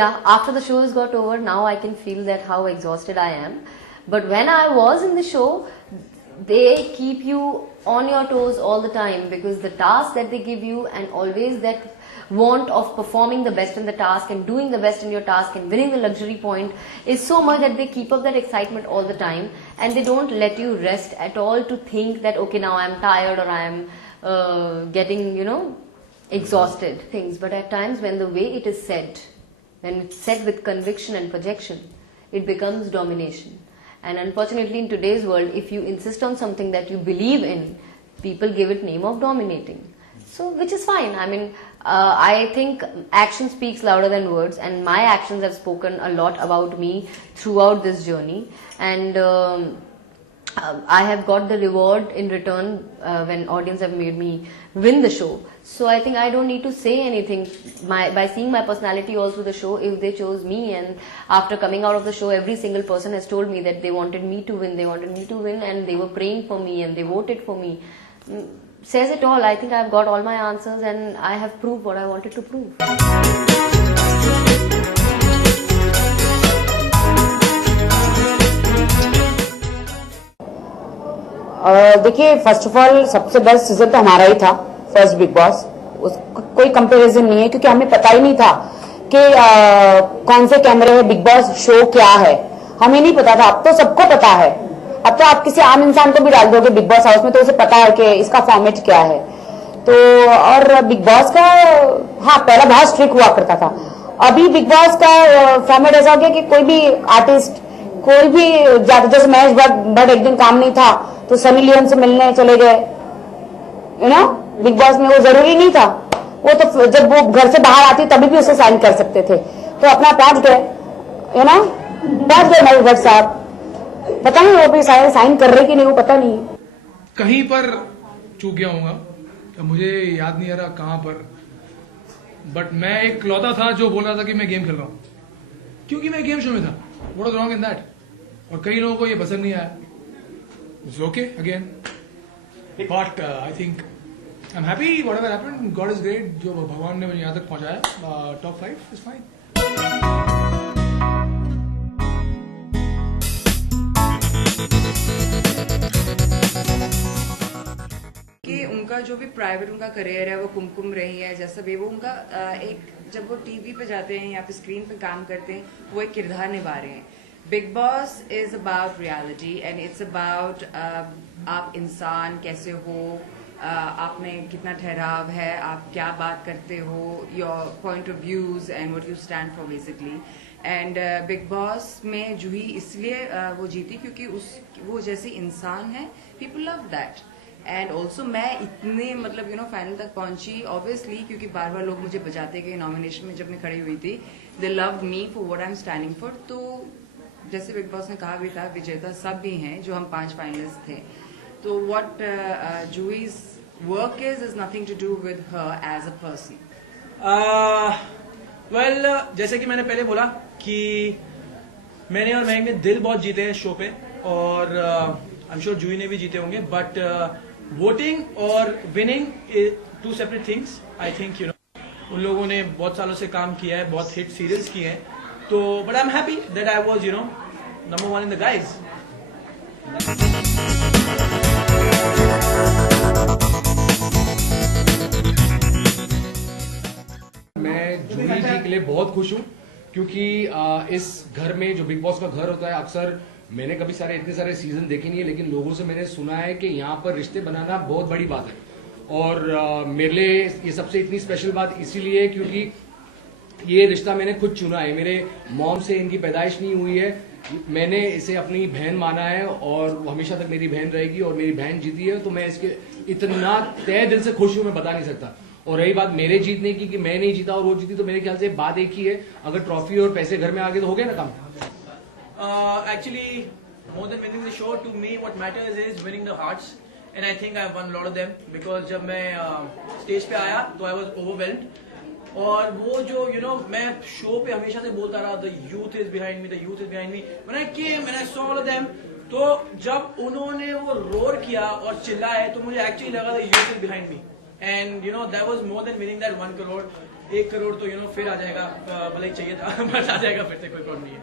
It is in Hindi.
yeah, after the show has got over, now I can feel that how exhausted I am. But when I was in the show, they keep you on your toes all the time, because the task that they give you and always that want of performing the best in the task and doing the best in your task and winning the luxury point is so much that they keep up that excitement all the time, and they don't let you rest at all to think that okay, now I'm tired or I'm getting, you know, exhausted things. But at times when the way it is said, when it's said with conviction and projection, it becomes domination. And unfortunately in today's world, if you insist on something that you believe in, people give it name of dominating. So, which is fine. I mean, I think action speaks louder than words, and my actions have spoken a lot about me throughout this journey. And I have got the reward in return when audience have made me win the show. So I think I don't need to say anything. By seeing my personality all through the show, if they chose me, and after coming out of the show, every single person has told me that they wanted me to win, and they were praying for me and they voted for me. Says it all. I think I've got all my answers and I have proved what I wanted to prove. देखिए, फर्स्ट ऑफ ऑल सबसे बेस्ट सीजन तो हमारा ही था, फर्स्ट बिग बॉस. कोई कंपैरिजन नहीं है, क्योंकि हमें पता ही नहीं था कि कौन से कैमरे में बिग बॉस शो क्या है. हमें नहीं पता था. अब तो सबको पता है. अब तो आप किसी आम इंसान को भी डाल दोगे बिग बॉस हाउस में तो उसे पता है कि इसका फॉर्मेट क्या है. तो और बिग बॉस का, हाँ, पहला बहुत स्ट्रिक्ट हुआ करता था. अभी बिग बॉस का फॉर्मेट ऐसा हो गया कि कोई भी आर्टिस्ट, कोई भी जाता, जैसे महेश भट्ट एक दिन काम नहीं था तो सनी लियोन से मिलने चले गए, यू नो. बिग बॉस में वो जरूरी नहीं था. वो तो जब वो घर से बाहर आती तभी भी उसे साइन कर सकते थे. तो अपना पहुंच गए, यू नो, पहुंच गए महेश भट्ट साहब. पता नहीं वो भी साइन कर रहे कि नहीं, वो पता नहीं. कहीं पर चूक गया होगा, तो मुझे याद नहीं आ रहा कहां पर. बट मैं एक लौता था जो बोल रहा था कि मैं गेम खेल रहा हूं, क्योंकि मैं गेम शो में था. What was wrong in that? और कई लोगों को ये पसंद नहीं आया. It's okay again, but I think I am happy. Whatever happened, God is great. जो भगवान ने मुझे यहां तक पहुंचाया, टॉप 5 इज फाइन. कि उनका जो भी प्राइवेट उनका करियर है, वो कुमकुम रही है, जैसा भी वो उनका एक, जब वो टीवी पे जाते हैं या फिर स्क्रीन पे काम करते हैं, वो एक किरदार निभा रहे हैं. Big boss is about reality and it's about आप इंसान कैसे हो, आप में कितना ठहराव है, आप क्या बात करते हो, your point of views and what you stand for basically. And big boss में जूही इसलिए वो जीती क्योंकि वो जैसी इंसान है. People love that. And also मैं इतने मतलब फाइनल तक पहुंची ऑब्वियसली क्योंकि बार बार लोग मुझे बजाते गए. नॉमिनेशन में जब मैं खड़ी हुई थी, दे love me for what I am standing for. तो जैसे बिग बॉस ने कहा भी था, विजेता सब भी हैं जो हम 5 फाइनलिस्ट थे. तो what Juhi's work is nothing to do with her as a person. Well, जैसे कि मैंने पहले बोला कि मैंने और महक ने दिल बहुत जीते हैं शो पे, और आई एम श्योर जूही ने भी जीते होंगे. बट वोटिंग और winning 2 separate things. I think उन लोगों ने बहुत सालों से काम किया है, बहुत हिट सीरियल्स किए हैं. तो but I am happy that I was number 1 in the guys. मैं जूही जी के लिए बहुत खुश हूँ, क्योंकि इस घर में जो बिग बॉस का घर होता है, अक्सर मैंने कभी इतने सारे सीजन देखे नहीं है, लेकिन लोगों से मैंने सुना है कि यहाँ पर रिश्ते बनाना बहुत बड़ी बात है. और मेरे लिए ये सबसे इतनी स्पेशल बात इसीलिए क्योंकि ये रिश्ता मैंने खुद चुना है. मेरे मॉम से इनकी पैदाइश नहीं हुई है, मैंने इसे अपनी बहन माना है और वो हमेशा तक मेरी बहन रहेगी. और मेरी बहन जीती है तो मैं इसके इतना तहे दिल से खुश हूँ, मैं बता नहीं सकता. और रही बात मेरे जीतने की कि मैं नहीं जीता और वो जीती, तो मेरे ख्याल से बात एक ही है, अगर ट्रॉफी और पैसे घर में आ गए तो हो गया ना काम. Actually, more than winning the show, to me what matters is winning the hearts, and I think I've won a lot of them because जब मैं स्टेज पे आया तो I was overwhelmed. और वो जो मैं शो पे हमेशा से बोलता रहा, the youth is behind me, the youth is behind me. When I came and I saw all of them, तो जब उन्होंने वो रोर किया और चिल्लाए तो मुझे एक्चुअली लगा the youth is behind me, and that was more than winning that 1 crore. 1 crore तो फिर आ जाएगा, भले ही चाहिए था बट आ जाएगा फिर से, कोई प्रॉब्लम नहीं है।